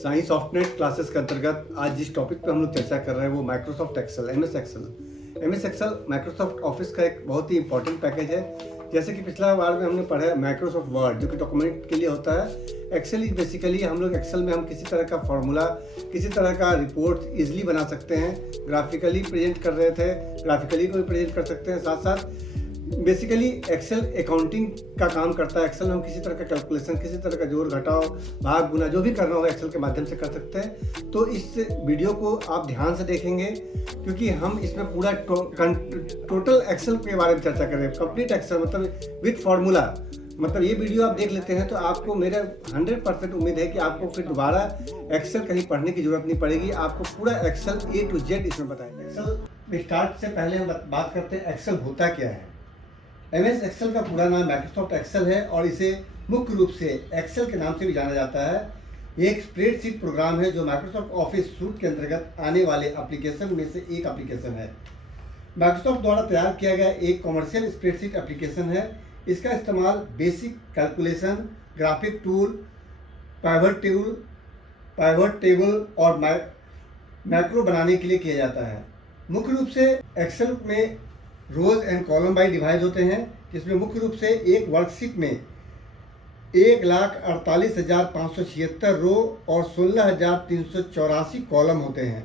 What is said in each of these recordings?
Science सॉफ्टनेट classes के अंतर्गत आज जिस टॉपिक पे हम लोग चर्चा कर रहे हैं वो Microsoft Excel M S Excel Microsoft Office का एक बहुत ही इंपॉर्टेंट पैकेज है। जैसे कि पिछला बार में हमने पढ़ा है माइक्रोसॉफ्ट वर्ड जो कि डॉक्यूमेंट के लिए होता है। एक्सेल इज बेसिकली हम लोग एक्सेल में हम किसी तरह का फॉर्मूला, किसी तरह का रिपोर्ट इजीली बना सकते हैं। ग्राफिकली प्रेजेंट कर रहे थे, ग्राफिकली को भी प्रेजेंट कर सकते हैं। साथ साथ बेसिकली एक्सेल अकाउंटिंग का काम करता है। एक्सेल में हम किसी तरह का कैलकुलेशन, किसी तरह का जोड़ घटाव, भाग गुना जो भी करना हो एक्सेल के माध्यम से कर सकते हैं। तो इस वीडियो को आप ध्यान से देखेंगे क्योंकि हम इसमें पूरा टोटल एक्सेल के बारे में चर्चा करें। कंप्लीट एक्सेल मतलब विथ फार्मूला। मतलब ये वीडियो आप देख लेते हैं तो आपको मेरा 100% उम्मीद है कि आपको फिर दोबारा एक्सेल कहीं पढ़ने की जरूरत नहीं पड़ेगी। आपको पूरा एक्सेल A to Z इसमें बताएंगे। एक्सेल स्टार्ट से पहले हम बात करते हैं एक्सेल होता क्या है। MS एक्सेल का पूरा नाम माइक्रोसॉफ्ट एक्सेल है और इसे मुख्य रूप से एक्सेल के नाम से भी जाना जाता है। ये एक स्प्रेडशीट प्रोग्राम है जो माइक्रोसॉफ्ट ऑफिस सूट के अंतर्गत आने वाले एप्लीकेशन में से एक एप्लीकेशन है। माइक्रोसॉफ्ट द्वारा तैयार किया गया एक कमर्शियल स्प्रेडशीट एप्लीकेशन है। इसका इस्तेमाल basic calculation, graphic tool, pivot table और मैक्रो बनाने के लिए किया जाता है। मुख्य रूप से एक्सेल में रोज एंड कॉलम बाई डिवाइड होते हैं, जिसमें मुख्य रूप से एक वर्कशीट में 1,48,576 रो और 16,384 कॉलम होते हैं।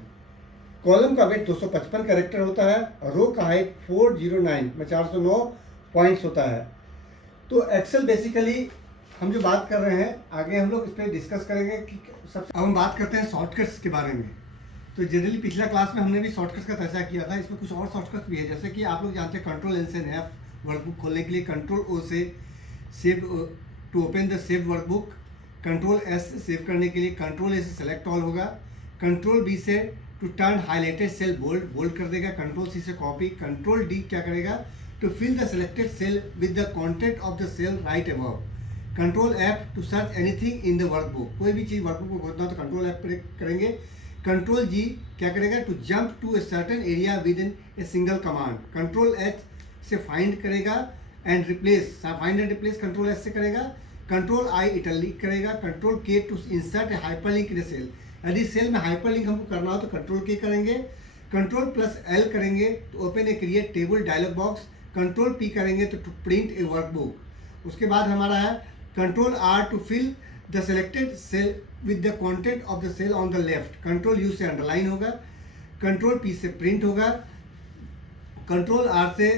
कॉलम का वेट 255 कैरेक्टर होता है और रो का हाइट 409 पॉइंट्स होता है। तो एक्सेल बेसिकली हम जो बात कर रहे हैं आगे हम लोग इस पर डिस्कस करेंगे कि अब हम बात करते हैं शॉर्टकट्स के बारे में। तो जनरली पिछला क्लास में हमने भी शॉर्टकट्स का चर्चा किया था। इसमें कुछ और शॉर्टकट्स भी है, जैसे कि आप लोग जानते हैं कंट्रोल एन से F वर्कबुक खोलने के लिए, कंट्रोल O से save to open the save workbook, control S से सेव करने के लिए कंट्रोल A से सेलेक्ट ऑल होगा, कंट्रोल B से to turn highlighted cell bold कर देगा, कंट्रोल C से कॉपी, कंट्रोल D क्या करेगा to fill the selected cell with the content of the cell right above, control F to search anything in the workbook. कोई भी चीज़ workbook में खोजना हो तो कंट्रोल F करेंगे। कंट्रोल G क्या करेगा to jump to a certain area within a single command. Control H से फाइंड करेगा and replace, find and replace control S से करेगा। कंट्रोल I इटैलिक करेगा। Control K to insert a hyperlink in a cell. यदि cell में hyperlink हमको करना हो तो कंट्रोल K करेंगे। कंट्रोल प्लस L करेंगे तो open a create table dialog box. Control P करेंगे तो टू प्रिंट ए वर्कबुक। उसके बाद हमारा है control R to fill the selected cell with the content of the cell on the left. Control U से underline होगा। Control P से print होगा। कंट्रोल R से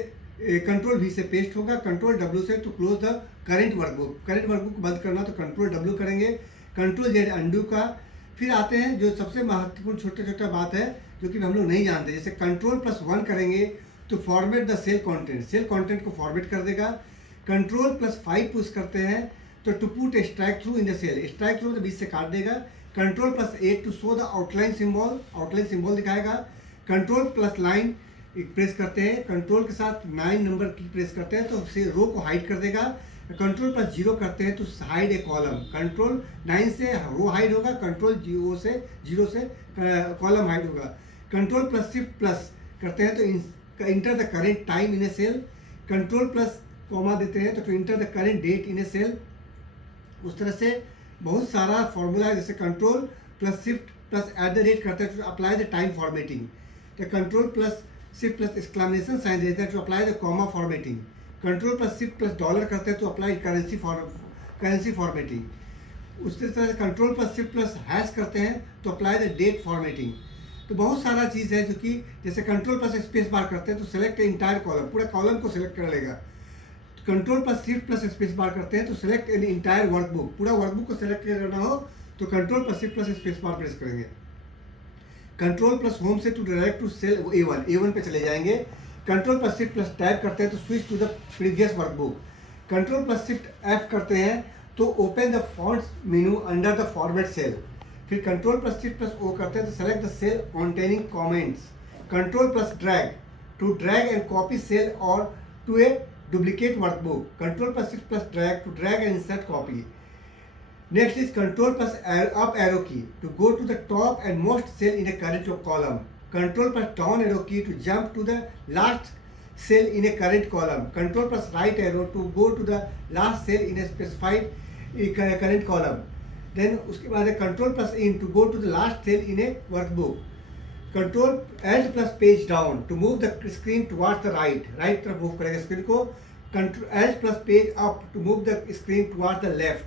कंट्रोल V से पेस्ट होगा। कंट्रोल W से to close the current workbook. Current workbook को बंद करना तो कंट्रोल W करेंगे। कंट्रोल Z अंडू का। फिर आते हैं जो सबसे महत्वपूर्ण छोटा बात है जो कि हम लोग नहीं जानते, जैसे कंट्रोल प्लस 1 करेंगे तो फॉर्मेट द सेल कंटेंट को फॉर्मेट कर देगा। कंट्रोल प्लस 5 पुश करते हैं तो to put strike through in the cell, strike through तो बीच से काट देगा। Control plus 8 to show the outline symbol दिखाएगा। कंट्रोल प्लस लाइन प्रेस करते हैं, कंट्रोल के साथ 9 नंबर की प्रेस करते हैं तो रो को हाइड कर देगा। कंट्रोल प्लस 0 करते हैं तो हाइड ए कॉलम। कंट्रोल 9 से रो हाइड होगा, कंट्रोल 0 से कॉलम हाइड होगा। कंट्रोल प्लस शिफ्ट प्लस करते हैं तो enter the current time in a cell. Control plus comma देते हैं तो enter the current date in a cell. उस तरह से बहुत सारा फॉर्मूला है, जैसे कंट्रोल प्लस शिफ्ट प्लस @ करते हैं तो अप्लाई द टाइम फॉर्मेटिंग। तो control plus shift plus exclamation sign देते हैं तो apply the comma formatting. Control plus shift plus dollar करते हैं तो अप्लाई करेंसी फॉर्मेटिंग। उसी तरह से control plus shift plus hash करते हैं तो अप्लाई द डेट फॉर्मेटिंग। तो बहुत सारा चीज़ है जो कि जैसे कंट्रोल प्लस स्पेस बार करते हैं तो सेलेक्ट इंटायर कॉलम, पूरा कॉलम को सिलेक्ट कर लेगा। Control plus shift plus space bar करते हैं तो सेलेक्ट एन इंटायर वर्कबुक, पूरा वर्कबुक को सेलेक्ट करना हो तो control plus shift plus space bar press करेंगे। कंट्रोल प्लस होम से to direct to cell A1 पे चले जाएंगे। Control plus shift plus tab करते हैं तो switch to the previous workbook. Control plus shift F करते हैं तो open the fonts menu under the format cell. फिर control plus shift plus O करते हैं तो select the cell containing comments. Control plus drag to drag and copy cell और to a duplicate workbook. Control plus shift plus drag to drag and insert copy. Next is control plus up arrow key to go to the top and most cell in a current column. Control plus down arrow key to jump to the last cell in a current column. Control plus right arrow to go to the last cell in a specified current column. Then उसके बाद है control plus in to go to the last cell in a workbook, control alt plus page down to move the screen towards the right तरफ move करेंगे screen को, control alt plus page up to move the screen towards the left,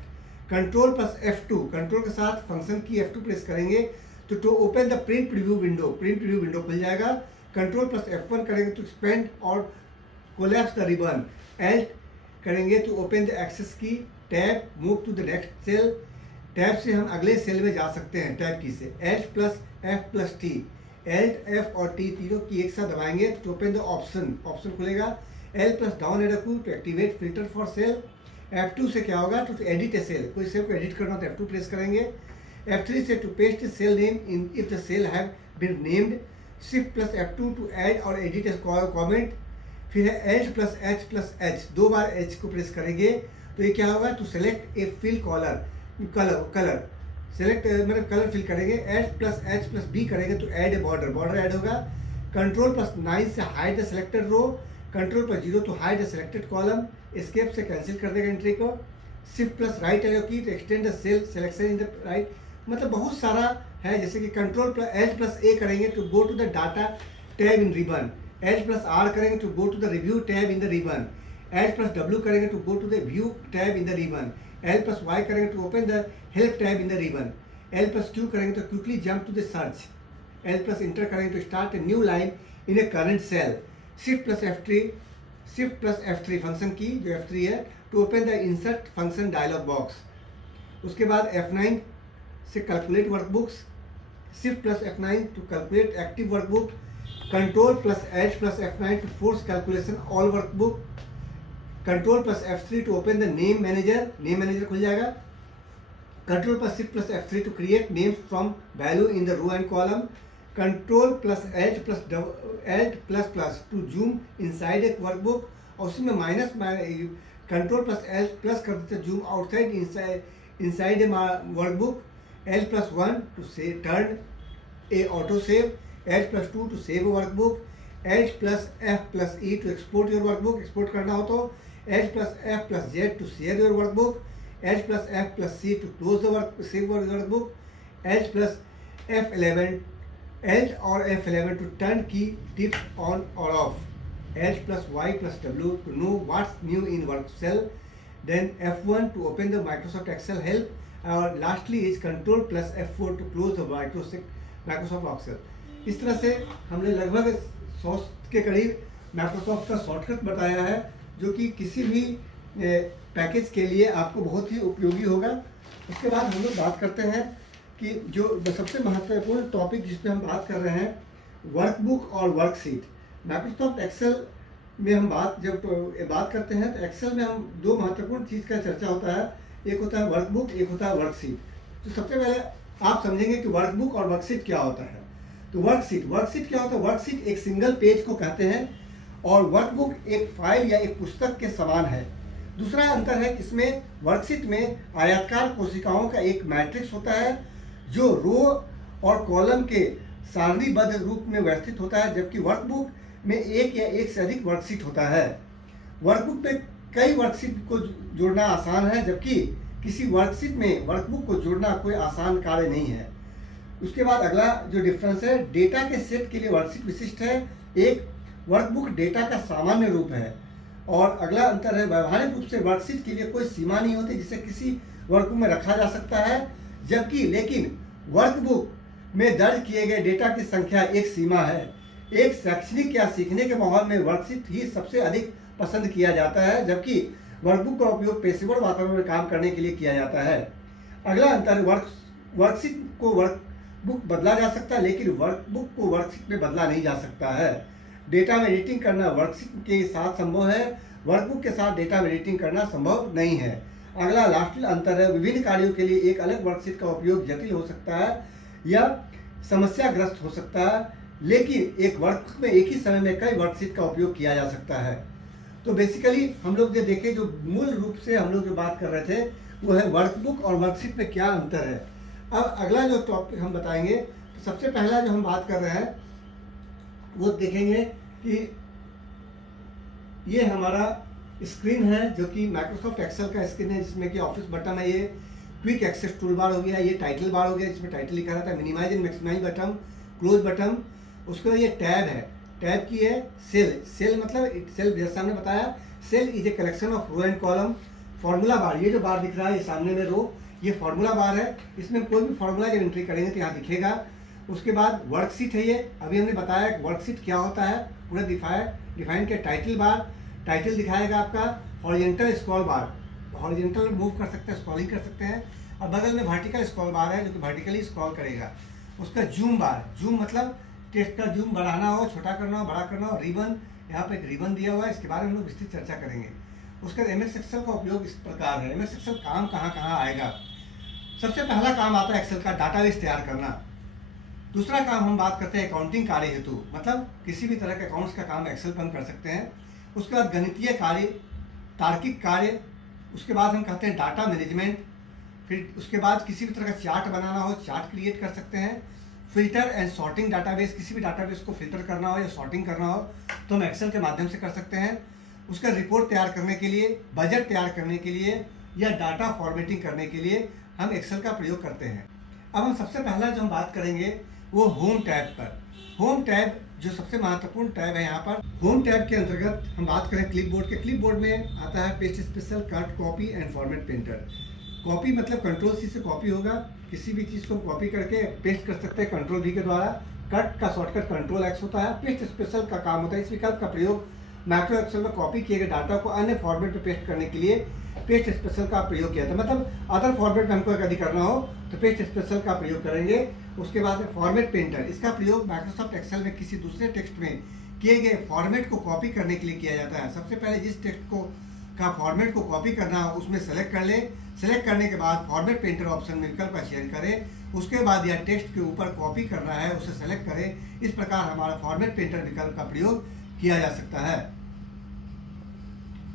control plus F2, control के साथ function key F2 press करेंगे तो to open the print preview window खुल जाएगा, control plus F1 करेंगे तो एक्सपेंड और कोलैप्स द रिबन, एल्ट करेंगे तो open the access key, tab move to the next cell, tab से हम अगले सेल में जा सकते हैं टैब की से, alt plus F plus T, alt F और T तीनों की एक साथ दबाएंगे तो ओपन द ऑप्शन खुलेगा, L plus down arrow to activate filter for cell, F2 से क्या होगा तो एडिट ए सेल, कोई सेल को एडिट करना तो F2 प्रेस करेंगे, F3 से to paste cell name in if the cell have been named, shift plus F2 to add और एडिट ए कमेंट, फिर है alt plus H plus H, 2 बार H को प्रेस करेंगे तो ये क्या होगा to select a fill colour select मतलब कलर फिल करेंगे, alt plus H plus B करेंगे तो ऐड ए बॉर्डर ऐड होगा, कंट्रोल प्लस 9 से hide the selected row, control plus 0 to hide the selected column, escape से cancel कर देगा entry को, shift plus right arrow key to extend the cell selection in the right, मतलब बहुत सारा है, जैसे कि control plus H plus A करेंगे to go to the data tab in ribbon, H plus R करेंगे to go to the review tab in the ribbon, H plus W करेंगे to go to the view tab in the ribbon, L plus Y करेंगे to open the help tab in the ribbon, L plus Q करेंगे तो quickly jump to the search, L plus enter करेंगे तो start a new line in a current cell, shift plus F3 function key जो F3 है to open the insert function dialogue box, उसके बाद F9 से calculate workbooks, shift plus F9 to calculate active workbook, control plus H plus F9 to force calculation all workbook, control plus F3 to open the name manager खुल जाएगा, control plus shift plus F3 to create names from value in the row and column, control plus alt plus to zoom inside a workbook, और उसी में minus control plus alt plus कर देते zoom outside inside a workbook, L plus 1 to से turn a auto save, H plus 2 to save workbook, H plus F plus E to export your workbook, export करना हो तो H plus F plus Z to share your workbook, H plus F plus C to close the save workbook, H plus F11 Alt or F11 to turn key tips on or off, Alt plus Y plus W to know what's new in work cell, then F1 to open the Microsoft Excel help, और lastly is Control plus F4 to close the Microsoft Excel। इस तरह से हमने लगभग 100 के करीब Microsoft का shortcut बताया है जो कि किसी भी पैकेज के लिए आपको बहुत ही उपयोगी होगा। उसके बाद हम लोग बात करते हैं कि जो सबसे महत्वपूर्ण टॉपिक जिस पे हम बात कर रहे हैं वर्कबुक और वर्कशीट। माइक्रोसॉफ्ट एक्सेल में हम जब बात करते हैं तो एक्सेल में हम दो महत्वपूर्ण चीज़ का चर्चा होता है, एक होता है वर्कबुक, एक होता है वर्कशीट। तो सबसे पहले आप समझेंगे कि वर्कबुक और वर्कशीट क्या होता है। तो वर्कशीट क्या होता है? वर्कशीट एक सिंगल पेज को कहते हैं और वर्कबुक एक फाइल या एक पुस्तक के समान है। दूसरा अंतर है कि इसमें वर्कशीट में आयताकार कोशिकाओं का एक मैट्रिक्स होता है जो रो और कॉलम के सारणीबद्ध रूप में व्यवस्थित होता है, जबकि वर्कबुक में एक या एक से अधिक वर्कशीट होता है। वर्कबुक में कई वर्कशीट को जोड़ना आसान है, जबकि किसी वर्कशीट में वर्कबुक को जोड़ना कोई आसान कार्य नहीं है। उसके बाद अगला जो डिफरेंस है, डेटा के सेट के लिए वर्कशीट विशिष्ट है। एक वर्कबुक डेटा का सामान्य रूप है और अगला अंतर है व्यवहारिक रूप से वर्कशीट के लिए कोई सीमा नहीं होती जिसे किसी वर्कबुक में रखा जा सकता है, जबकि लेकिन वर्कबुक में दर्ज किए गए डेटा की संख्या एक सीमा है। एक शैक्षणिक या सीखने के माहौल में वर्कशीट ही सबसे अधिक पसंद किया जाता है, जबकि वर्कबुक का उपयोग पेशेवर वातावरण में काम करने के लिए किया जाता है। अगला अंतर, वर्कशीट को वर्कबुक बदला जा सकता है, लेकिन वर्कबुक को वर्कशीट में बदला नहीं जा सकता है। डेटा में एडिटिंग करना वर्कशीट के साथ संभव है, वर्कबुक के साथ डेटा में एडिटिंग करना संभव नहीं है। अगला लास्ट अंतर है, विभिन्न कार्यों के लिए एक अलग वर्कशीट का उपयोग जटिल हो सकता है या समस्याग्रस्त हो सकता है, लेकिन एक वर्कबुक में एक ही समय में कई वर्कशीट का उपयोग किया जा सकता है। तो बेसिकली हम लोग जो देखें, जो मूल रूप से हम लोग जो बात कर रहे थे वो है वर्कबुक और वर्कशीट में क्या अंतर है। अब अगला जो टॉपिक हम बताएंगे, तो सबसे पहला जो हम बात कर रहे हैं वो देखेंगे कि ये हमारा स्क्रीन है जो कि माइक्रोसॉफ्ट एक्सेल का स्क्रीन है, जिसमें कि ऑफिस बटन है ये। क्विक एक्सेस टूल बार हो गया, ये टाइटल बार हो गया, इसमें टाइटल लिखा रहता है, minimise and maximise button, close button. उसके बाद ये टैब है, टैब की है सेल, सेल मतलब सेल जैसे हमने बताया, cell is a collection of row and column. Formula bar, ये जो बार दिख रहा है ये सामने में रो, ये फार्मूला बार है, इसमें कोई भी फार्मूला जब एंट्री करेंगे तो यहाँ दिखेगा। उसके बाद वर्कशीट है, ये अभी हमने बताया वर्कशीट क्या होता है, पूरा डिफाइन किया। टाइटल बार, टाइटल दिखाएगा आपका। हॉरिजेंटल स्क्रॉल बार, हॉरिजेंटल मूव कर सकते हैं, स्क्रॉलिंग कर सकते हैं। और बगल में वर्टिकल स्क्रॉल बार है जो कि वर्टिकली स्क्रॉल करेगा। उसका जूम बार, जूम मतलब टेक्स्ट का जूम बढ़ाना हो, छोटा करना हो, बड़ा करना हो। रिबन, यहाँ पे एक रिबन दिया हुआ है, इसके बारे में हम लोग विस्तृत चर्चा करेंगे। उसके बाद एमएस एक्सेल का उपयोग इस प्रकार है। एमएस एक्सेल काम कहाँ कहाँ आएगा। सबसे पहला काम आता है एक्सेल का डाटाबेस तैयार करना। दूसरा काम हम बात करते हैं अकाउंटिंग कार्य हेतु, मतलब किसी भी तरह के अकाउंट्स का काम एक्सेल पर हम कर सकते हैं। उसके बाद गणितीय कार्य, तार्किक कार्य। उसके बाद हम कहते हैं डाटा मैनेजमेंट। फिर उसके बाद किसी भी तरह का चार्ट बनाना हो, चार्ट क्रिएट कर सकते हैं। फिल्टर एंड सॉर्टिंग डाटाबेस, किसी भी डाटाबेस को फिल्टर करना हो या सॉर्टिंग करना हो तो हम एक्सेल के माध्यम से कर सकते हैं। उसका रिपोर्ट तैयार करने के लिए, बजट तैयार करने के लिए या डाटा फॉर्मेटिंग करने के लिए हम एक्सेल का प्रयोग करते हैं। अब हम सबसे पहला जो हम बात करेंगे वो होम टैब पर। होम टैब जो सबसे महत्वपूर्ण टैब है यहाँ पर। होम टैब के अंतर्गत हम बात करें क्लिपबोर्ड के, क्लिपबोर्ड में आता है paste special, cut, copy and format printer. Copy मतलब कंट्रोल सी से कॉपी होगा, किसी भी चीज़ को कॉपी करके पेस्ट कर सकते हैं कंट्रोल V के द्वारा। कट का शॉर्टकट कंट्रोल X होता है। पेस्ट स्पेशल का काम होता है, इस विकल्प का प्रयोग मैक्रो एक्सेल में कॉपी किए गए डाटा को अन्य फॉर्मेट में पेस्ट करने के लिए पेस्ट स्पेशल का प्रयोग किया था। मतलब अदर फॉर्मेट में हमको यदि करना हो तो पेस्ट स्पेशल का प्रयोग करेंगे। उसके बाद फॉर्मेट पेंटर, इसका प्रयोग माइक्रोसॉफ्ट एक्सेल में किसी दूसरे टेक्स्ट में किए गए फॉर्मेट को कॉपी करने के लिए किया जाता है। सबसे पहले जिस टेक्स्ट को का फॉर्मेट को कॉपी करना हो उसमें सेलेक्ट कर ले। सेलेक्ट करने के बाद फॉर्मेट पेंटर ऑप्शन में विकल्प का चयन करें। उसके बाद यह टेक्स्ट के ऊपर कॉपी करना है उसे सेलेक्ट करें। इस प्रकार हमारा फॉर्मेट पेंटर विकल्प का प्रयोग किया जा सकता है।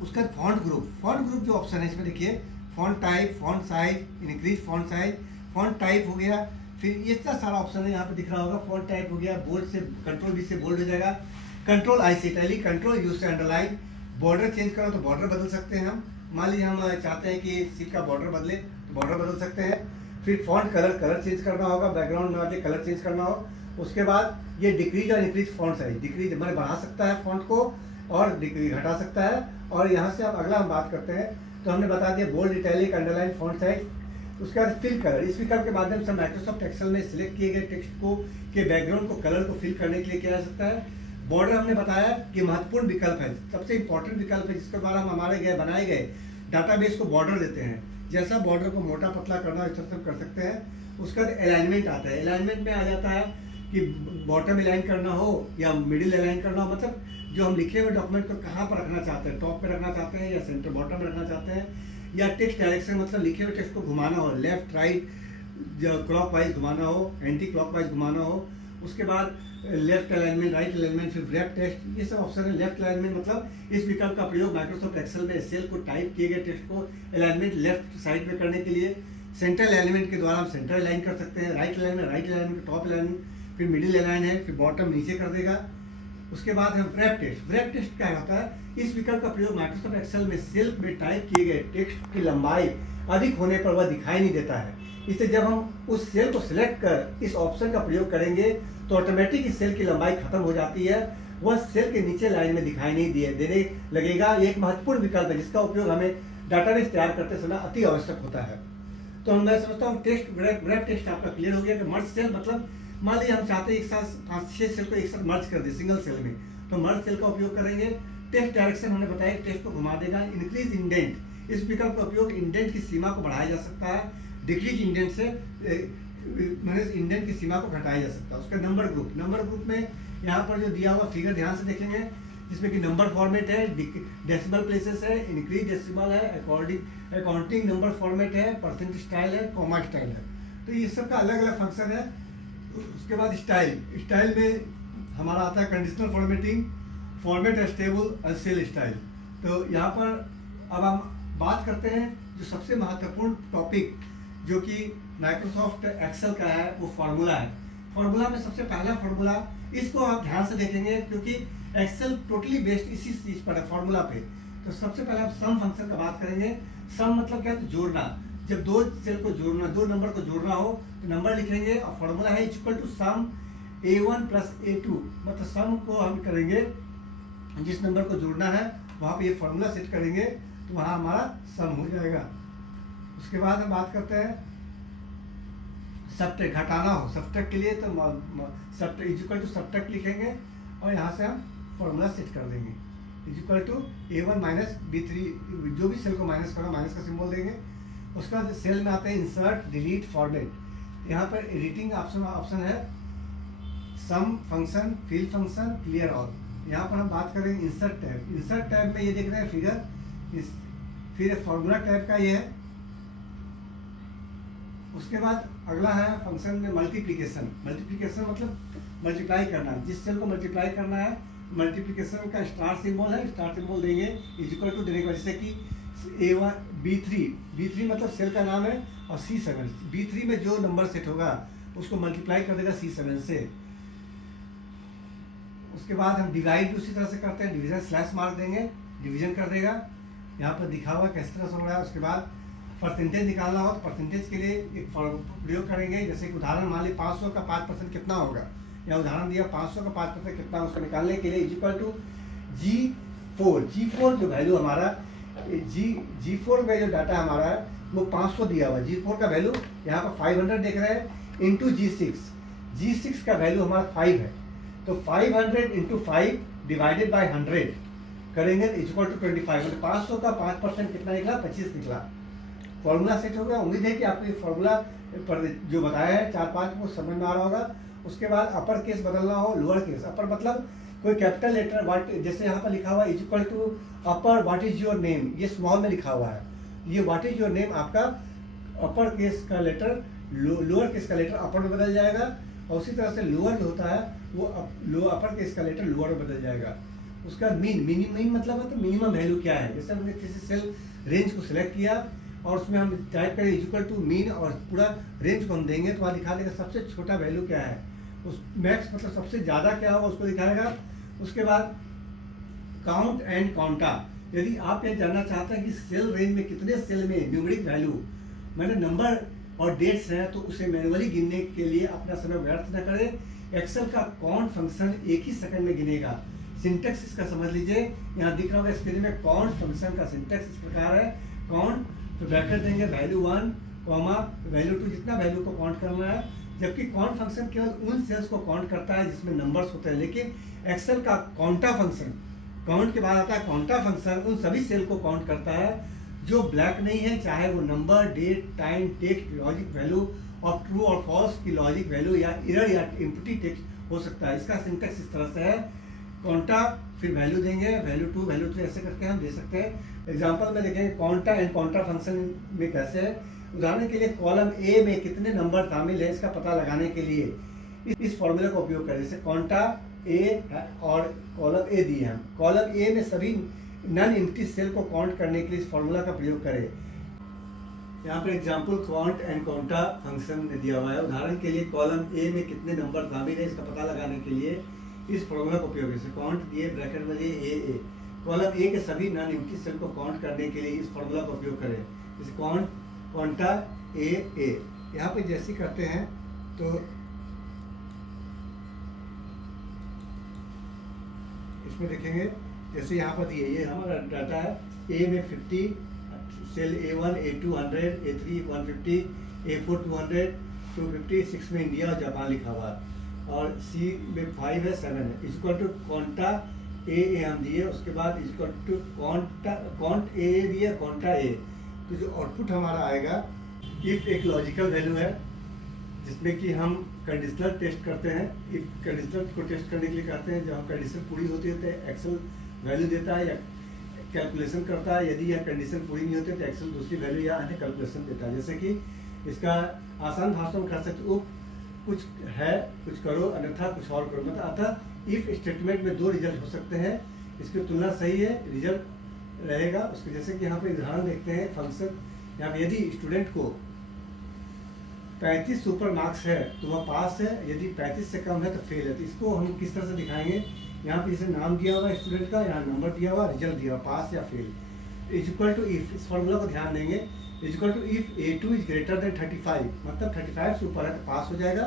उसका फॉन्ट ग्रुप, फॉन्ट ग्रुप जो ऑप्शन है इसमें देखिए, font type, font size, increase font size, font type हो गया। फिर इतना सारा ऑप्शन है यहाँ पे दिख रहा होगा। फॉन्ट टाइप हो गया, बोल्ड से कंट्रोल V से बोल्ड हो जाएगा। कंट्रोल I से इटैलिक, कंट्रोल U से अंडरलाइन। बॉर्डर चेंज करो तो बॉर्डर बदल सकते हैं हम। मान लीजिए हम चाहते हैं कि सीट का बॉर्डर बदले तो बॉर्डर बदल सकते हैं। फिर फॉन्ट कलर, कलर चेंज करना होगा, बैकग्राउंड में आके कलर चेंज करना हो। उसके बाद ये डिक्रीज और इंक्रीज फॉन्ट साइज, डिक्रीज मैंने बढ़ा सकता है फॉन्ट को और डिक्रीज घटा सकता है। और यहाँ से अब अगला हम बात करते हैं तो हमने बता दिया bold, italic, underline, font size. उसके बाद फिल कलर, इस विकल्प के माध्यम से माइक्रोसॉफ्ट एक्सेल में सिलेक्ट किए गए टेक्स्ट को के बैकग्राउंड को कलर को फिल करने के लिए किया जा सकता है। बॉर्डर हमने बताया कि महत्वपूर्ण विकल्प है, सबसे इंपॉर्टेंट विकल्प है जिसके द्वारा हम बनाए गए डाटाबेस को बॉर्डर देते हैं। जैसा बॉर्डर को मोटा पतला करना इस तरह से कर सकते हैं। उसके बाद अलाइनमेंट आता है। अलाइनमेंट में आ जाता है कि बॉटम अलाइन करना हो या मिडिल अलाइन करना हो, मतलब जो हम लिखे हुए डॉक्यूमेंट को कहाँ पर रखना चाहते हैं, टॉप पे रखना चाहते हैं या सेंटर बॉटम में रखना चाहते हैं, या टेक्स्ट डायरेक्शन मतलब लिखे हुए टेक्स्ट को घुमाना हो, लेफ्ट राइट क्लॉक वाइज घुमाना हो, एंटी क्लॉक वाइज घुमाना हो। उसके बाद लेफ्ट अलाइनमेंट, राइट अलाइनमेंट, फिर लेफ्ट टेक्स्ट, ये सब ऑप्शन है। लेफ्ट अलाइनमेंट मतलब इस विकल्प का प्रयोग माइक्रोसॉफ्ट एक्सेल में सेल को टाइप किए गए टेक्स्ट को अलाइनमेंट लेफ्ट साइड में करने के लिए। सेंट्रल अलाइनमेंट के द्वारा हम सेंटर अलाइन कर सकते हैं। राइट अलाइनमेंट, टॉप अलाइनमेंट, फिर मिडिल अलाइन है, फिर बॉटम नीचे कर देगा। उसके बाद है व्रैप टेक्स्ट। व्रैप टेक्स्ट क्या होता है, इस विकल्प का प्रयोग माइक्रोसॉफ्ट एक्सेल में सेल में टाइप किए गए टेक्स्ट की लंबाई अधिक होने पर वह दिखाई नहीं देता है। इससे जब हम उस सेल को सिलेक्ट कर इस ऑप्शन का प्रयोग करेंगे तो ऑटोमेटिक इस सेल की लंबाई खत्म हो जाती है, वह सेल के नीचे लाइन में दिखाई नहीं देने लगेगा। ये एक महत्वपूर्ण विकल्प है जिसका उपयोग हमें डाटाबेस तैयार करते समय अति आवश्यक होता है। तो मैं समझता हूँ टेक्स्ट व्रैप टेक्स्ट आपका क्लियर हो गया कि मर्ज सेल मतलब मान लीजिए हम चाहते हैं एक साथ 5-6 सेल को एक साथ मर्ज कर दे सिंगल सेल में, तो मर्ज सेल का उपयोग करेंगे। टेक्स्ट डायरेक्शन हमने बताया टेक्स्ट को घुमा देगा। इंक्रीज इंडेंट, इस विकल्प का उपयोग इंडेंट की सीमा को बढ़ाया जा सकता है। डिक्रीज इंडेंट से इंडेंट की सीमा को घटाया जा सकता है। उसका नंबर ग्रुप में यहाँ पर जो दिया हुआ फिगर ध्यान से देखेंगे जिसमें कि नंबर फॉर्मेट है, डेसिमल प्लेसेस है, इंक्रीज डेसिमल है, अकाउंटिंग नंबर फॉर्मेट है, परसेंट स्टाइल है, कॉमा स्टाइल है। तो ये सब का अलग अलग फंक्शन है। उसके बाद स्टाइल में हमारा आता है कंडीशनल फॉर्मेटिंग, फॉर्मेट स्टेबल और सेल स्टाइल। तो यहाँ पर अब हम बात करते हैं जो सबसे महत्वपूर्ण टॉपिक जो कि माइक्रोसॉफ्ट एक्सेल का है वो फार्मूला है। फार्मूला में सबसे पहला फार्मूला, इसको आप ध्यान से देखेंगे क्योंकि एक्सेल टोटली बेस्ड इसी चीज पर है, फार्मूला पे। तो सबसे पहले हम सम फंक्शन का बात करेंगे। सम मतलब क्या है, तो जोड़ना। जब दो सेल को जोड़ना, दो नंबर को जोड़ना हो तो नंबर लिखेंगे और फॉर्मूला है equal to some A1 plus A2, मतलब सम को हम करेंगे, जिस नंबर को जोड़ना है वहाँ पे ये फॉर्मूला सेट करेंगे तो वहाँ हमारा सम हो जाएगा। उसके बाद हम बात करते हैं सब्ट्रैक्ट, घटाना हो सब्ट्रैक्ट के लिए तो सब्ट्रैक्ट इक्वल टू सब्ट्रैक्ट लिखेंगे और यहाँ से हम फॉर्मूला सेट कर देंगे equal to A1 minus B3, जो भी सेल को माइनस करो माइनस का सिंबल देंगे। उसके बाद सेल में आते हैं इंसर्ट डिलीट फॉर्मेट, यहाँ पर एडिटिंग ऑप्शन है, sum function, fill function, clear all. यहाँ पर हम बात करेंगे इंसर्ट टैब। इंसर्ट टैब में ये देख रहे हैं फिगर, फिर फॉर्मूला टैब का ये है। उसके बाद अगला है फंक्शन में मल्टीप्लिकेशन। मल्टीप्लिकेशन मतलब मल्टीप्लाई करना, जिस सेल को मल्टीप्लाई करना है मल्टीप्लिकेशन का स्टार सिंबल है, स्टार सिंबल देंगे इक्वल टू देने के बाद, जैसे कि A1 B3 मतलब सेल का नाम है और C7, B3 में जो नंबर सेट होगा उसको मल्टीप्लाई कर देगा C7 से। उसके बाद हम डिवाइड उसी तरह से करते हैं, डिवीजन स्लैश मार देंगे, डिवीजन कर देगा, यहाँ पर दिखा हुआ किस तरह से हो रहा है। उसके बाद परसेंटेज निकालना हो तो परसेंटेज के लिए एक प्रयोग करेंगे, जैसे कि उदाहरण मान ली 500 का 5% कितना होगा, या उदाहरण दिया 500 का 5% कितना, उसको निकालने के लिए इक्वल टू G4 जो वैल्यू हमारा G4 में जो डाटा हमारा है वो 500 दिया हुआ है। G4 का वैल्यू यहाँ पर 500 देख रहे हैं इंटू G6 का वैल्यू हमारा 5 है, तो 500 इंटू 5 डिवाइडेड बाई 100 करेंगे इक्वल टू 25, मतलब 500 का 5% कितना निकला, 25 निकला। फॉर्मूला सेट हो गया। उम्मीद है कि आपको ये फॉर्मूला पर जो बताया है 4-5 को समझ में आ रहा होगा। उसके बाद अपर केस बदलना हो, लोअर केस, अपर मतलब कोई कैपिटल लेटर व्हाट, जैसे यहाँ पर लिखा हुआ है equal to upper what is your name, ये स्मॉल में लिखा हुआ है, ये व्हाट इज योर नेम आपका अपर केस का लेटर लोअर केस का लेटर अपर में बदल जाएगा, और उसी तरह से लोअर जो होता है वो अपर केस का लेटर लोअर में बदल जाएगा। उसका मिनिमम मतलब है तो मिनिमम वैल्यू क्या है, जैसे हमने किसी सेल रेंज को सिलेक्ट किया और उसमें हम टाइप करें इक्वल टू मीन और पूरा रेंज को हम देंगे तो वहाँ दिखा देगा सबसे छोटा वैल्यू क्या है, उस मैक्स मतलब सबसे ज़्यादा क्या होगा उसको दिखाएगा। उसके बाद काउंट एंड काउंटा, यदि आप ये जानना चाहते हैं कि सेल रेंज में कितने सेल में न्यूमेरिक वैल्यू मैंने नंबर और डेट्स हैं तो उसे मैनुअली गिनने के लिए अपना समय व्यर्थ न करें। एक्सेल का काउंट फंक्शन 1 ही सेकंड में गिनेगा। सिंटेक्स इसका समझ लीजिए, यहाँ दिख रहा होगा स्क्रीन में, काउंट फंक्शन का सिंटेक्स इस प्रकार है, काउंट तो ब्रैकेट देंगे वैल्यू 1 कॉमा वैल्यू 2, जितना वैल्यू को काउंट करना है, जबकि काउंट फंक्शन केवल उन सेल्स को काउंट करता है जिसमें नंबर्स होते हैं। लेकिन एक्सेल का काउंटा फंक्शन, काउंट के बाद आता है काउंटा फंक्शन, उन सभी सेल को काउंट करता है जो ब्लैक नहीं है, चाहे वो number, date, time, text, logic value और ट्रू और फॉल्स की लॉजिक वैल्यू या एरर या एम्प्टी टेक्स्ट हो सकता है। इसका सिंटेक्स इस तरह से है, काउंटा फिर वैल्यू देंगे, वैल्यू 2 वैल्यू 3 ऐसे करके हम दे सकते हैं। एग्जांपल में देखेंगे काउंटा एंड काउंटा फंक्शन में कैसे है। उदाहरण के लिए कॉलम ए में कितने नंबर शामिल है इसका पता लगाने के लिए इस फॉर्मूले का उपयोग करें। जैसे काउंटा ए और कॉलम ए दिए हम, कॉलम ए में सभी नॉन एम्प्टी सेल को काउंट करने के लिए इस फॉर्मूला का प्रयोग करें। यहाँ पर एग्जांपल काउंट एंड काउंटा फंक्शन दिया हुआ है। उदाहरण के लिए कॉलम ए में कितने नंबर शामिल है इसका पता लगाने के लिए इस फॉर्मूला का उपयोग है। काउंट दिए ब्रैकेट में दिए ए, कॉलम ए के सभी नॉन एम्प्टी सेल को काउंट करने के लिए इस फॉर्मूला का उपयोग करें। जैसे काउंटा ए, यहाँ पे जैसे करते हैं तो इसमें देखेंगे, जैसे यहाँ पर दिए ये हमारा डाटा है, ए में 50 cell A1 A2 100 A3 150 A4 200 250, 6 में इंडिया और जापान लिखा हुआ है, और सी में 5 है 7 है। इक्वल टू काउंटा ए हम दिए, उसके बाद इक्वल टू काउंट ए दिए, काउंटा ए। तो जो आउटपुट हमारा आएगा, इफ एक लॉजिकल वैल्यू है जिसमें कि हम कंडीशनल टेस्ट करते हैं। इफ कंडीशनल को टेस्ट करने के लिए कहते हैं, जब कंडीशन पूरी होती है तो एक्सेल वैल्यू देता है या कैलकुलेशन करता है, यदि यह कंडीशन पूरी नहीं होती तो एक्सेल दूसरी वैल्यू या अन्य कैलकुलेशन देता है। जैसे कि इसका आसान भाषा में कर सकते हो, कुछ है कुछ करो अन्यथा कुछ और करो, मतलब अतः इफ स्टेटमेंट में 2 रिजल्ट हो सकते हैं, इसकी तुलना सही है रिजल्ट रहेगा उसके। जैसे कि यहाँ पे उदाहरण देखते हैं फंक्शन, यहाँ पे यदि स्टूडेंट को 35 सुपर मार्क्स है तो वह पास है, यदि 35 से कम है तो फेल है। तो इसको हम किस तरह से दिखाएंगे, यहाँ पे जैसे नाम दिया हुआ स्टूडेंट का, यहाँ नंबर दिया हुआ, रिजल्ट दिया हुआ पास या फेल, इक्वल टू इफ। इस फॉर्मूला को ध्यान देंगे, equal to if A2 is greater than 35, मतलब 35 से ऊपर है तो पास हो जाएगा,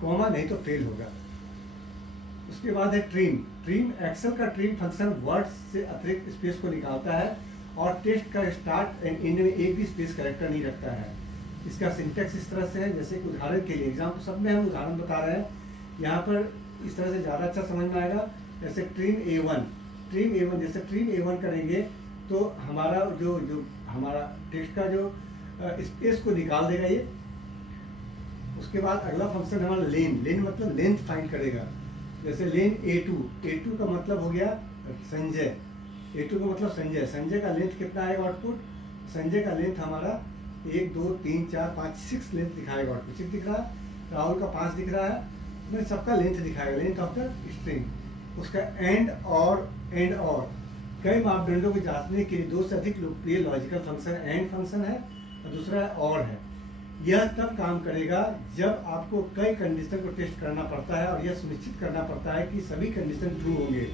कॉमा नहीं तो फेल होगा। उसके बाद है ट्रिम। ट्रिम एक्सेल का ट्रिम फंक्शन वर्ड्स से अतिरिक्त स्पेस को निकालता है और टेक्स्ट का स्टार्ट एंड एंड में एक भी स्पेस कैरेक्टर नहीं रखता है। इसका सिंटेक्स इस तरह से है, जैसे कि उदाहरण के लिए एग्जाम सब में हम उदाहरण बता रहे हैं, यहाँ पर इस तरह से ज़्यादा अच्छा समझ में आएगा। जैसे ट्रिम A1, जैसे ट्रिम A1 करेंगे तो हमारा जो हमारा टेक्स्ट का जो स्पेस को निकाल देगा ये। उसके बाद अगला फंक्शन हमारा लेन मतलब लेंथ फाइंड करेगा। जैसे लेन A2 का मतलब हो गया संजय, A2 का मतलब संजय का लेंथ कितना आएगा आउटपुट, संजय का लेंथ हमारा 1 2 3 4 5 6 लेंथ दिखाएगा आउटपुट, 6 दिख रहा है, राहुल का 5 दिख रहा है, मैं सबका लेंथ दिखाएगा, लेंथ ऑफ द स्ट्रिंग। उसका एंड और कई मापदंडों को जांचने के लिए 2 से अधिक लोकप्रिय लॉजिकल फंक्शन एंड फंक्शन है और दूसरा है और है। यह तब काम करेगा जब आपको कई कंडीशन को टेस्ट करना पड़ता है और यह सुनिश्चित करना पड़ता है कि सभी कंडीशन ट्रू होंगे।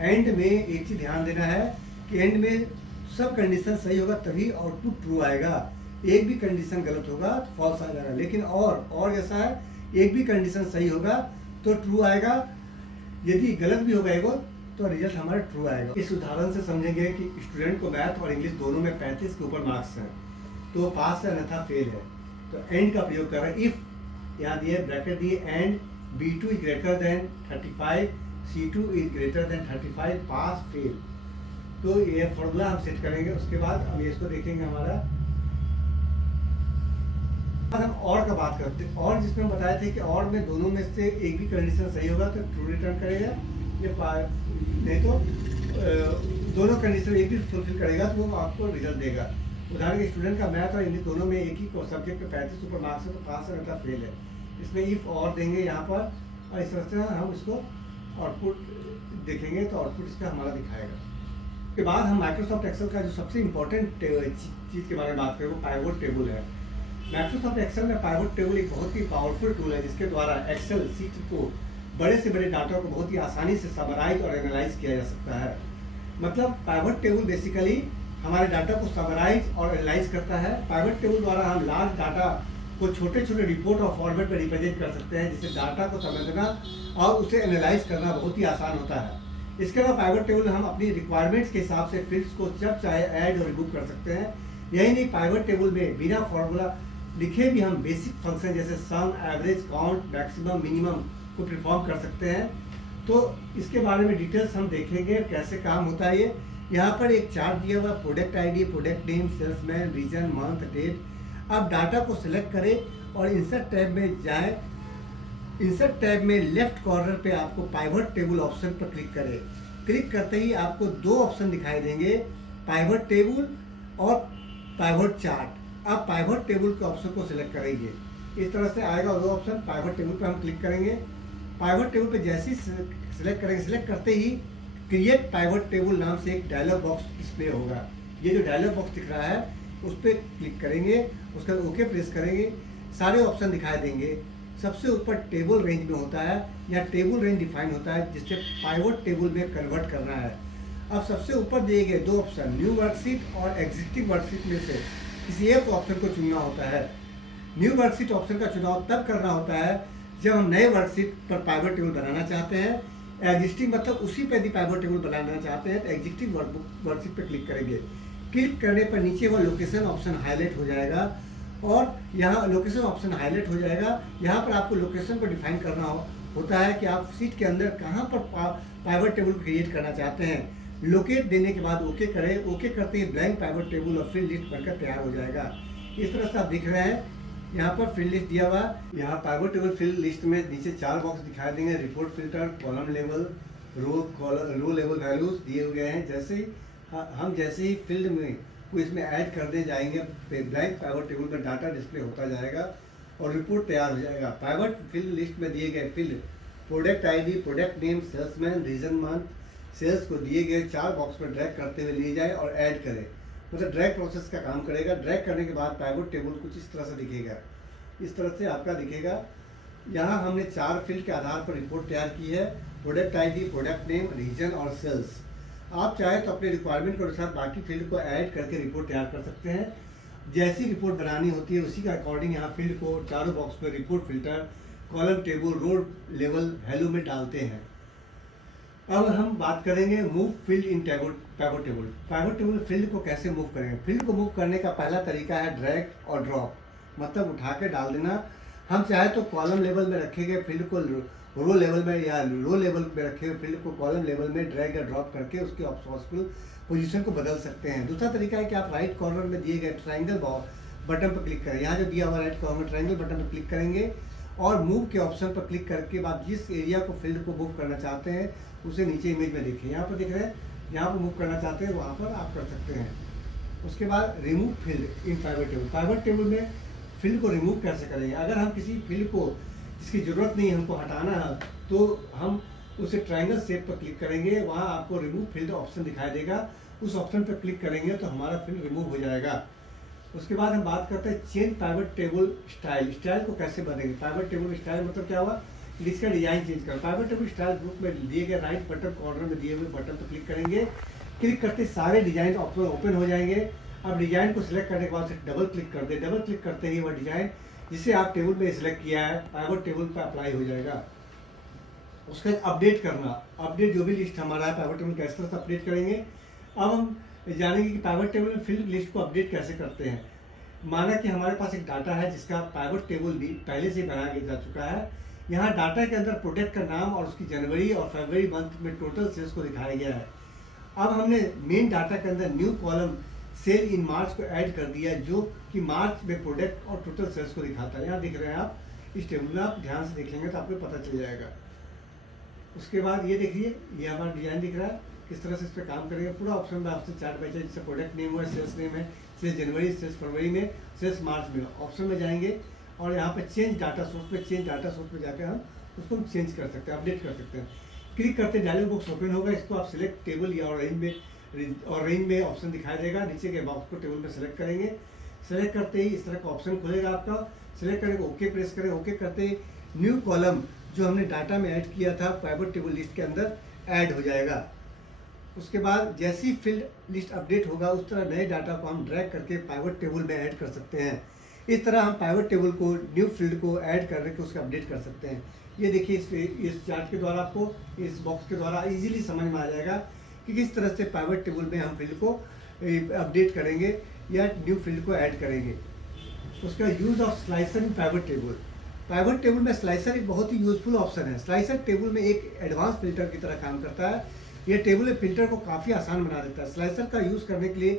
एंड में एक चीज ध्यान देना है कि एंड में सब कंडीशन सही होगा तभी आउटपुट ट्रू आएगा, एक भी कंडीशन गलत होगा तो फॉल्स आ जाएगा। लेकिन और जैसा है, एक भी कंडीशन सही होगा तो ट्रू आएगा, यदि गलत भी होगा एगो तो रिजल्ट हमारा ट्रू आएगा। इस उदाहरण से समझेंगे कि स्टूडेंट को मैथ और इंग्लिश दोनों में 35 के ऊपर मार्क्स हैं तो पास है अन्यथा फेल है। तो एंड का प्रयोग कर रहे हैं, इफ यहाँ दिए ब्रैकेट दिए and B2 is greater than 35, C2 is greater than 35, pass fail. तो ये फॉर्मूला हम सेट करेंगे। उसके बाद हम इसको देखेंगे हमारा, हम और का बात करते हैं। और जिसमें हम बताए थे कि और में दोनों में से एक भी कंडीशन सही होगा तो ट्रू रिटर्न करेगा, ये नहीं तो दोनों कंडीशन एक भी फुलफिल करेगा तो वो आपको रिजल्ट देगा। उदाहरण के स्टूडेंट का मैथ और इंग्लिश दोनों में एक ही सब्जेक्ट में 35 ऊपर मार्क्स है तो पास है अन्यथा फेल है। इसमें इफ और देंगे यहाँ पर और इस तरह से हम इसको आउटपुट देखेंगे तो आउटपुट इसका हमारा दिखाएगा। उसके बाद हम माइक्रोसॉफ्ट एक्सेल का जो सबसे इम्पोर्टेंट चीज़ के बारे में बात करें वो पाइवोट टेबल है। माइक्रोसॉफ्ट एक्सेल में पाइवोट टेबल एक बहुत ही पावरफुल टूल है जिसके द्वारा एक्सेल सीट को बड़े से बड़े डाटा को बहुत ही आसानी से समराइज और एनालाइज किया जा सकता है। मतलब पाइवोट टेबल बेसिकली हमारे डाटा को समराइज और एनालाइज करता है। पाइवोट टेबल द्वारा हम लार्ज डाटा को छोटे छोटे रिपोर्ट और फॉर्मेट में रिप्रेजेंट कर सकते हैं जिससे डाटा को समझना और उसे एनालाइज करना बहुत ही आसान होता है। इसके अलावा पाइवोट टेबल हम अपनी रिक्वायरमेंट्स के हिसाब से फील्ड्स को जब चाहे ऐड और रिमूव कर सकते हैं। यही नहीं, पाइवोट टेबल में बिना फॉर्मूला लिखे भी हम बेसिक फंक्शन जैसे सम, एवरेज, काउंट, मैक्सिमम, मिनिमम को परफॉर्म कर सकते हैं। तो इसके बारे में डिटेल्स हम देखेंगे कैसे काम होता है ये। यहाँ पर एक चार्ट दिया हुआ, product ID, product name, salesman, region, month, date. आप डाटा को सिलेक्ट करें और इंसर्ट टैब में जाएं। इंसर्ट टैब में लेफ्ट कॉर्नर पे आपको पाइवोट टेबल ऑप्शन पर क्लिक करें। क्लिक करते ही आपको 2 ऑप्शन दिखाई देंगे, पाइवोट टेबल और पाइवोट चार्ट। आप पाइवोट टेबल के ऑप्शन को सिलेक्ट करेंगे, इस तरह से आएगा 2 ऑप्शन। पाइवोट टेबल पर हम क्लिक करेंगे। पाइवोट टेबल पे जैसे ही सिलेक्ट करेंगे, सिलेक्ट करते ही क्रिएट पाइवोट टेबल नाम से एक डायलॉग बॉक्स डिस्प्ले होगा। ये जो डायलॉग बॉक्स दिख रहा है उस पर क्लिक करेंगे, उसके बाद ओके प्रेस करेंगे, सारे ऑप्शन दिखाई देंगे। सबसे ऊपर टेबल रेंज में होता है या टेबल रेंज डिफाइन होता है जिससे पाइवोट टेबल में कन्वर्ट करना है। अब सबसे ऊपर दिए गए 2 ऑप्शन, न्यू वर्कशीट और एग्जिस्टिंग वर्कशीट में से किसी एक ऑप्शन को चुनना होता है। न्यू वर्कशीट ऑप्शन का चुनाव तब करना होता है जब हम नए वर्कशीट पर पाइवोट टेबल बनाना चाहते हैं। एग्जिस्टिंग मतलब उसी पर यदि पाइवोट टेबल बनाना चाहते हैं तो एग्जिस्टिंग वर्कशीट पर क्लिक करेंगे। क्लिक करने पर नीचे वह लोकेशन ऑप्शन हाईलाइट हो जाएगा और यहाँ लोकेशन ऑप्शन हाईलाइट हो जाएगा। यहाँ पर आपको लोकेशन को डिफाइन करना होता है कि आप शीट के अंदर कहाँ पर पाइवोट टेबल क्रिएट करना चाहते हैं। लोकेट देने के बाद ओके करें। ओके करते ही ब्लैंक पाइवोट टेबल और फील्ड लिस्ट बनकर तैयार हो जाएगा। इस तरह से आप दिख रहे हैं, यहाँ पर फील्ड लिस्ट दिया हुआ। यहाँ पाइवोट टेबल फील्ड लिस्ट में नीचे 4 बॉक्स दिखाई देंगे, रिपोर्ट फिल्टर, कॉलम लेवल, रो लेवल वैल्यूज दिए हुए हैं। जैसे ही फील्ड में को इसमें ऐड करने जाएंगे, ब्लैंक पाइवोट टेबल पर डाटा डिस्प्ले होता जाएगा और रिपोर्ट तैयार हो जाएगा। पाइवोट फील्ड लिस्ट में दिए गए field, product ID, product name, salesman, region, month, sales को दिए गए 4 बॉक्स में ड्रैग करते हुए लिए जाए और ऐड करें। मतलब ड्रैग प्रोसेस का काम करेगा। ड्रैग करने के बाद पाइवोट टेबल कुछ इस तरह से दिखेगा। इस तरह से आपका दिखेगा। यहाँ हमने 4 फील्ड के आधार पर रिपोर्ट तैयार की है, product ID, product name, region और सेल्स। आप चाहे तो अपने रिक्वायरमेंट के अनुसार बाकी फील्ड को ऐड करके रिपोर्ट तैयार कर सकते हैं। जैसी रिपोर्ट बनानी होती है उसी के अकॉर्डिंग यहाँ फील्ड को चारों बॉक्स में रिपोर्ट फिल्टर, कॉलम टेबल, रो लेवल, वैल्यू में डालते हैं। अब हम बात करेंगे मूव फील्ड इन pivot table. Pivot table field को कैसे मूव करेंगे। फील्ड को मूव करने का पहला तरीका है ड्रैग और ड्रॉप, मतलब उठा के डाल देना। हम चाहे तो कॉलम लेवल में रखे गए फील्ड को रो लेवल में, या रो लेवल में रखे हुए फील्ड को कॉलम लेवल में ड्रैग या ड्रॉप करके उसकी पॉसिबल पोजीशन को बदल सकते हैं। दूसरा तरीका है कि आप राइट कॉर्नर में दिए गए ट्रायंगल बटन पर क्लिक करें। यहाँ जो दिया हुआ राइट कॉर्नर ट्रायंगल बटन पर क्लिक करेंगे और मूव के ऑप्शन पर क्लिक करके आप जिस एरिया को फील्ड को मूव करना चाहते हैं उसे नीचे इमेज में देखिए, यहाँ पर दिख रहे हैं, यहाँ पर मूव करना चाहते हैं वहाँ पर आप कर सकते हैं। उसके बाद रिमूव फील्ड इन पाइवट टेबल। पाइवट टेबल में फील्ड को रिमूव कैसे करेंगे। अगर हम किसी फील्ड को जिसकी ज़रूरत नहीं है हमको हटाना है तो हम उसे ट्रायंगल शेप पर क्लिक करेंगे, वहाँ आपको रिमूव फील्ड ऑप्शन दिखाई देगा, उस ऑप्शन पर क्लिक करेंगे तो हमारा फील्ड रिमूव हो जाएगा। उसके बाद हम बात करते हैं change pivot table style. Style को कैसे बदलेंगे। पाइवट टेबल स्टाइल मतलब क्या हुआ, इसका डिजाइन चेंज कर। पाइवट टेबल स्टाइल ग्रुप में दिए गए राइट बटन कॉर्नर में दिए हुए बटन पर क्लिक करेंगे, क्लिक करते सारे डिजाइन ओपन हो जाएंगे। अब डिजाइन को सिलेक्ट करने के बाद डबल क्लिक कर दे, डबल क्लिक करते ही वह डिजाइन जिसे आप टेबल में सिलेक्ट किया है पाइवट टेबल पर अप्लाई हो जाएगा। उसके बाद अपडेट करना, अपडेट जो भी लिस्ट हमारा है पाइवट टेबल कैसे तरह से अपडेट करेंगे। अब हम जानेंगे कि पाइवट टेबल में फील्ड लिस्ट को अपडेट कैसे करते हैं। माना कि हमारे पास एक डाटा है जिसका पाइवट टेबल भी पहले से बनाया जा चुका है। यहाँ डाटा के अंदर प्रोडक्ट का नाम और उसकी जनवरी और फरवरी मंथ में टोटल सेल्स को दिखाया गया है। अब हमने मेन डाटा के अंदर न्यू कॉलम सेल इन मार्च को ऐड कर दिया जो कि मार्च में प्रोडक्ट और टोटल सेल्स को दिखाता है। यहाँ दिख रहे हैं आप, इस टेबल में आप ध्यान से देख लेंगे तो आपको पता चल जाएगा। उसके बाद ये देखिए, ये हमारा डिजाइन दिख रहा है, किस तरह से इस पर काम करेंगे। पूरा ऑप्शन में आपसे चार्ट बाई चार्ट, जैसे प्रोडक्ट नेम है, सेल्स नेम है, सेल्स जनवरी, सेल्स फरवरी में, सेल्स मार्च में, ऑप्शन में जाएंगे और यहाँ पे चेंज डाटा सोर्स पे, चेंज डाटा सोर्स पे जाकर हम उसको चेंज कर सकते हैं, अपडेट कर सकते हैं। क्लिक करते डायलॉग बॉक्स ओपन होगा, इसको आप सिलेक्ट टेबल या रेंज में ऑप्शन दिखाई देगा। नीचे के बॉक्स को टेबल पे सिलेक्ट करेंगे, सिलेक्ट करते ही इस तरह का ऑप्शन खुलेगा आपका। सिलेक्ट करके ओके प्रेस करें, ओके करते ही न्यू कॉलम जो हमने डाटा में ऐड किया था पाइवट टेबल लिस्ट के अंदर ऐड हो जाएगा। उसके बाद जैसे ही फील्ड लिस्ट अपडेट होगा उस तरह नए डाटा को हम ड्रैग करके पाइवट टेबल में ऐड कर सकते हैं। इस तरह हम पाइवट टेबल को न्यू फील्ड को ऐड करके उसका अपडेट कर सकते हैं। ये देखिए इस चार्ट के द्वारा आपको इस बॉक्स के द्वारा इजीली समझ में आ जाएगा कि किस तरह से पाइवट टेबल में हम फील्ड को अपडेट करेंगे या न्यू फील्ड को ऐड करेंगे। उसका use of slicer in pivot table. Pivot table में स्लाइसर एक बहुत ही यूजफुल ऑप्शन है। स्लाइसर टेबल में एक एडवांस फिल्टर की तरह काम करता है। यह टेबल में फिल्टर को काफ़ी आसान बना देता है। स्लाइसर का यूज़ करने के लिए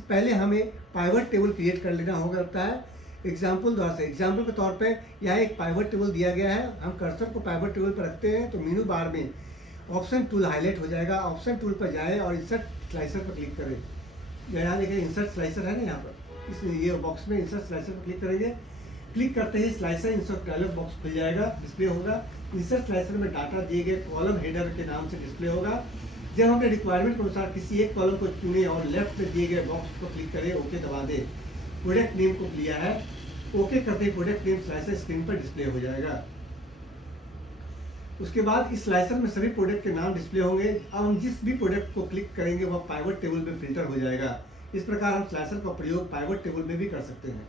पहले हमें पाइवट टेबल क्रिएट कर लेना होता है एग्जाम्पल द्वारा से। एग्जाम्पल के तौर पे यहाँ एक पाइवट टेबल दिया गया है, हम कर्सर को पाइवट टेबल पर रखते हैं तो मेनू बार में ऑप्शन टूल हाईलाइट हो जाएगा। ऑप्शन टूल पर जाएँ और इंसर्ट स्लाइसर पर क्लिक करें। यहाँ देखिए इंसर्ट स्लाइसर है ना, यहाँ पर इस ये बॉक्स में इंसर्ट स्लाइसर पर क्लिक करेंगे। क्लिक करते ही स्लाइसर इंसर्ट डायलॉग बॉक्स खुल जाएगा, डिस्प्ले होगा। इंसर्ट स्लाइसर में डाटा दिए गए कॉलम हेडर के नाम से डिस्प्ले होगा। जब हमने रिक्वायरमेंट के अनुसार किसी एक कॉलम को चुने और लेफ्ट में दिए गए बॉक्स को क्लिक करें, ओके दबा दें। प्रोडक्ट नेम को लिया है, ओके करते ही प्रोडक्ट नेम स्लाइसर स्क्रीन पर डिस्प्ले हो जाएगा। उसके बाद इस स्लाइसर में सभी प्रोडक्ट के नाम डिस्प्ले होंगे। अब हम जिस भी प्रोडक्ट को क्लिक करेंगे वह पाइवट टेबल में फिल्टर हो जाएगा। इस प्रकार हम स्लाइसर का प्रयोग पाइवट टेबल में भी कर सकते हैं।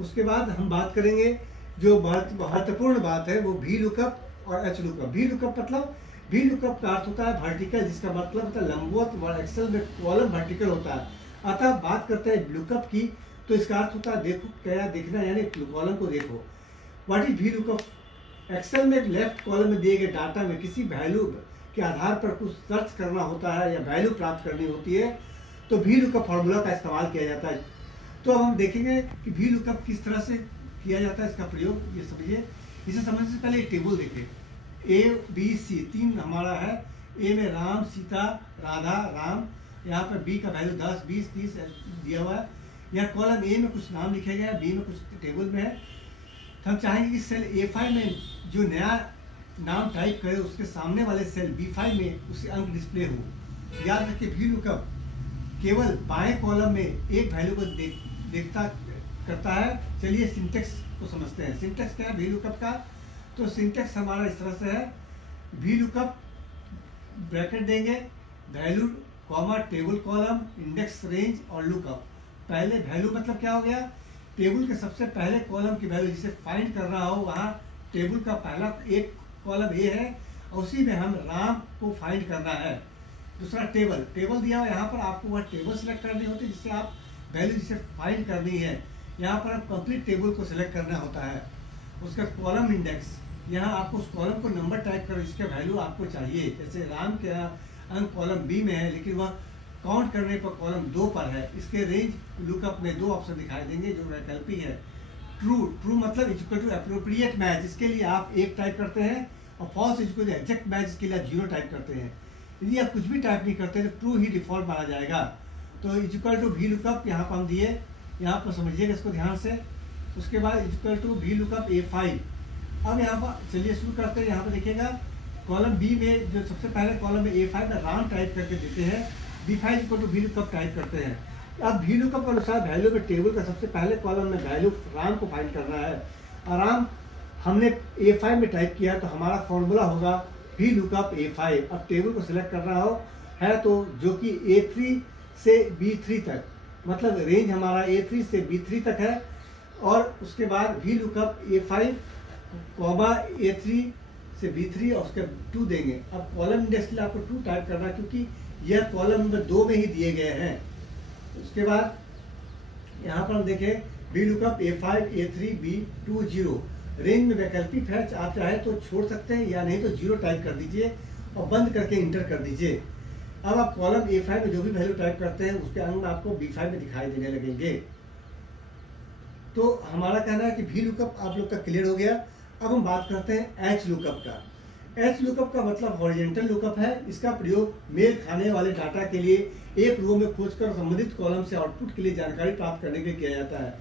उसके बाद हम बात करेंगे जो महत्वपूर्ण बात है वो वी लुकअप और एच लुकअप। वी लुकअप मतलब वी लुकअप का अर्थ होता है वर्टिकल, जिसका मतलब होता है लंबवत, और एक्सेल में कॉलम वर्टिकल होता है। अतः बात करते हैं लुकअप की तो इसका अर्थ होता है देखो क्या देखना, यानी कॉलम को देखो। What is V lookup. Excel में लेफ्ट कॉलम में दिए गए डाटा में किसी वैल्यू के आधार पर कुछ सर्च करना होता है या वैल्यू प्राप्त करनी होती है तो वी लुकअप फार्मूला का इस्तेमाल किया जाता है। तो अब हम देखेंगे कि वी लुकअप किस तरह से किया जाता है, इसका प्रयोग ये समझिए। इसे समझने से पहले एक टेबल देखिए, ए बी सी तीन हमारा है। ए में राम, सीता, राधा, राम। यहाँ पर बी का वैल्यू 10, 20, 30 दिया हुआ है। यहाँ कॉलम ए में कुछ नाम लिखे गए, बी में कुछ टेबल में है। तो हम चाहेंगे कि सेल A5 में जो नया नाम टाइप करे उसके सामने वाले सेल B5 में उसके अंक डिस्प्ले हो। याद रखिए वी लुकअप केवल बाएं कॉलम में एक वैल्यू को देखता करता है। चलिए सिंटेक्स को समझते हैं। सिंटेक्स क्या है वी लुकअप का। तो सिंटेक्स हमारा इस तरह से है, वी लुकअप ब्रैकेट देंगे, value comma table column, index range और लुकअप। पहले वैल्यू मतलब क्या हो गया, टेबल के सबसे पहले कॉलम की वैल्यू जिसे फाइंड कर रहा हो, वहाँ टेबल का पहला एक कॉलम ए है और उसी में हम राम को फाइंड करना है। दूसरा टेबल दिया हुआ, यहाँ पर आपको वह टेबल सेलेक्ट करनी होती है जिससे आप वैल्यू जिसे फाइंड करनी है। यहाँ पर आप कंप्लीट टेबल को सिलेक्ट करना होता है। उसका कॉलम इंडेक्स, यहाँ आपको उस कॉलम को नंबर टाइप करो जिसके वैल्यू आपको चाहिए। जैसे राम के अंक कॉलम बी में है लेकिन वह काउंट करने पर कॉलम 2 पर है। इसके रेंज लुकअप में 2 ऑप्शन दिखाई देंगे जो वैकल्पिक है। ट्रू मतलब इक्वल टू एप्रोप्रिएट मैच, इसके लिए आप 1 टाइप करते हैं, और false equal to exact match, इसके लिए आप 0 टाइप करते हैं। यदि आप कुछ भी टाइप नहीं करते तो ट्रू ही डिफॉल्ट माना जाएगा। तो इक्वल टू वी लुकअप यहाँ पर हम दिए, यहाँ पर समझिएगा इसको ध्यान से। उसके बाद equal to V lookup A5। अब यहाँ पर चलिए शुरू करते हैं। यहाँ पर देखिएगा कॉलम बी में जो सबसे पहले कॉलम में A5 में राम टाइप करके देते हैं, B5 equal to V lookup type करते हैं। अब वी लुकअप के अनुसार वैल्यू में टेबल का सबसे पहले कॉलम में वैल्यू राम को फाइंड करना है। और राम हमने A5 में टाइप किया तो हमारा फॉर्मूला होगा वी लुकअप A5। अब टेबल को सिलेक्ट करना है तो जो कि A3 से B3 तक, मतलब रेंज हमारा A3 से B3 तक है। और उसके बाद V lookup A5 comma A3 से B3 और उसके 2 देंगे। अब कॉलम इंडेक्स के लिए आपको 2 टाइप करना है क्योंकि यह कॉलम नंबर 2 में ही दिए गए हैं। उसके बाद यहाँ पर हम देखें V lookup A5 A3 B2 0। Range में वैकल्पिक है, आप चाहे तो छोड़ सकते हैं या नहीं तो 0 टाइप कर दीजिए और बंद करके इंटर कर दीजिए। अब आप कॉलम A5 में जो भी वैल्यू टाइप करते हैं उसके अंक आपको B5 में दिखाई देने लगेंगे। तो हमारा कहना है कि वी लुकअप आप लोग का क्लियर हो गया। अब हम बात करते हैं एच लुकअप का। एच लुकअप का मतलब हॉरिजॉन्टल लुकअप है। इसका प्रयोग मेल खाने वाले डाटा के लिए एक रो में खोजकर संबंधित कॉलम से आउटपुट के लिए जानकारी प्राप्त करने के लिए किया जाता है।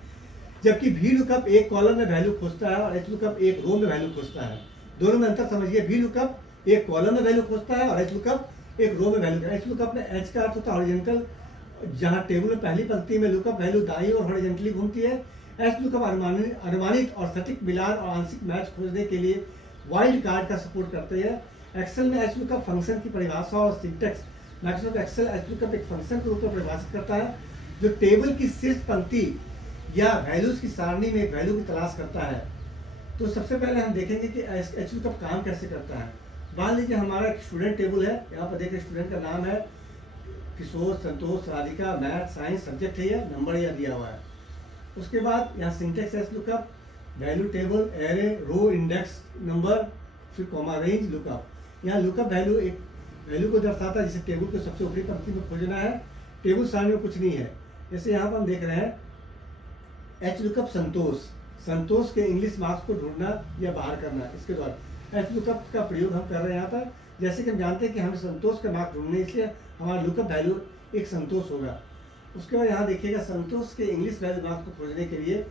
जबकि वी लुकअप एक कॉलम में वैल्यू खोजता है और एच लुकअप एक रो में वैल्यू खोजता है। दोनों में अंतर समझिए, वी लुकअप एक कॉलम में वैल्यू खोजता है और एच लुकअप एक रो में वैल्यू। एच लुकअप में एच का अर्थ होता है हॉरिजॉन्टल, जहां टेबल में पहली पंक्ति में लुकअप वैल्यू दाईं और हॉरिजॉन्टली घूमती है। एच लुकअप अनुमानित और सटीक मिलान और आंशिक मैच खोजने के लिए वाइल्ड कार्ड का सपोर्ट करते हैं। एक्सेल में एच लुकअप फंक्शन की परिभाषा और syntax. Microsoft Excel H lookup एक फंक्शन के रूप में परिभाषित करता है जो टेबल की शीर्ष पंक्ति या वैल्यूज की सारणी में एक वैल्यू की तलाश करता है। तो सबसे पहले हम देखेंगे कि एच लुकअप काम कैसे करता है। मान लीजिए हमारा एक स्टूडेंट टेबल है, यहाँ पर देखिए स्टूडेंट का नाम है किशोर, संतोष, राधिका, मैथ, साइंस सब्जेक्ट है या नंबर या दिया हुआ है। उसके बाद यहाँ syntax H lookup, value table, array, row, index number, फिर कॉमा, रेंज लुकअप। यहाँ लुकअप वैल्यू एक वैल्यू को दर्शाता है जिसे टेबल को सबसे ऊपरी पंक्ति में खोजना है। टेबल सारणी में कुछ नहीं है। जैसे यहाँ पर हम देख रहे हैं एच लुकअप संतोष के इंग्लिश मार्क्स को ढूंढना या बाहर करना, इसके द्वारा एच लुकअप का प्रयोग हम कर रहे हैं यहाँ पर। जैसे कि हम जानते हैं कि हमें संतोष के मार्क्स ढूंढने, इसलिए हमारा लुकअप वैल्यू एक संतोष होगा। उसके बाद यहाँ देखिएगा संतोष के इंग्लिश वैल्यू मार्क्स को खोजने के लिए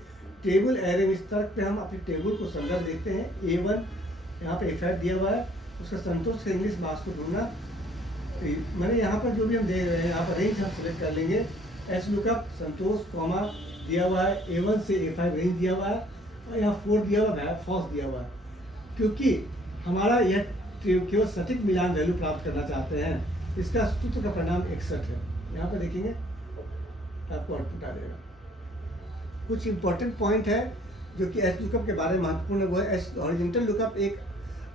टेबल एरे में इस तर्क पे हम अपनी टेबल को संदर्भ देखते हैं। A1 यहाँ पे A5 दिया हुआ है, उसका संतोष के इंग्लिश मार्क्स को ढूंढना। मैंने यहाँ पर जो भी हम देख रहे हैं यहाँ पर रेंज हम सेलेक्ट कर लेंगे। एच लुकअप संतोष कॉमा दिया हुआ है, A1 से A5 रेंज दिया हुआ है और यहाँ 4 दिया हुआ है, फॉल्स दिया हुआ है, क्योंकि हमारा यह केवल सटीक मिलान वैल्यू प्राप्त करना चाहते हैं। इसका सूत्र का परिणाम 61 है। यहाँ पर देखेंगे आपको आउटपुट आ जाएगा। कुछ इंपॉर्टेंट पॉइंट है जो कि एच लुकअप के बारे में महत्वपूर्ण है, वो है एच हॉरिजॉन्टल लुकअप एक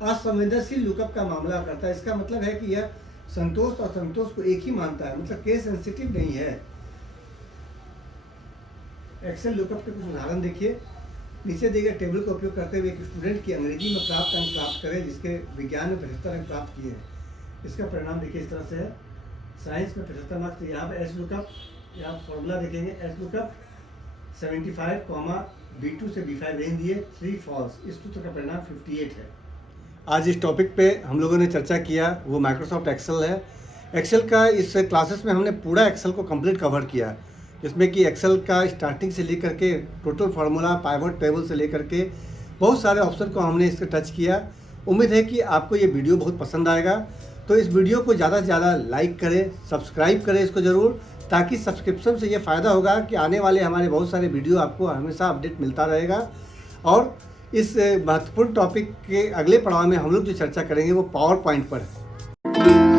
असंवेदनशील लुकअप का मामला करता है। इसका मतलब है कि यह संतोष और संतोष को एक ही मानता है, मतलब केस सेंसिटिव नहीं है। एक्सेल लुकअप के कुछ उदाहरण देखिए। नीचे दिए गए टेबल का उपयोग करते हुए एक स्टूडेंट की अंग्रेजी में प्राप्त अंक प्राप्त करें जिसके विज्ञान में 75 अंक प्राप्त किए हैं। इसका परिणाम देखिए इस तरह से है। साइंस में 75 मार्क्स, तो यहाँ पर एच लुकअप, यहाँ फॉर्मूला देखेंगे एच लुकअप 75 कॉमा B2 से B5 रेंज दिए, 3 फॉल्स। इस सूत्र का परिणाम 58 है। आज इस टॉपिक पे हम लोगों ने चर्चा किया वो माइक्रोसॉफ्ट एक्सेल है। एक्सेल का इस क्लासेस में हमने पूरा एक्सेल को कंप्लीट कवर किया, जिसमें कि एक्सेल का स्टार्टिंग से लेकर के टोटल फार्मूला, पाइवट टेबल से लेकर के बहुत सारे ऑप्शन को हमने इससे टच किया। उम्मीद है कि आपको ये वीडियो बहुत पसंद आएगा। तो इस वीडियो को ज़्यादा से ज़्यादा लाइक करें, सब्सक्राइब करें इसको ज़रूर, ताकि सब्सक्रिप्शन से ये फ़ायदा होगा कि आने वाले हमारे बहुत सारे वीडियो आपको हमेशा अपडेट मिलता रहेगा। और इस महत्वपूर्ण टॉपिक के अगले पड़ाव में हम लोग जो चर्चा करेंगे वो पावर पॉइंट पर है।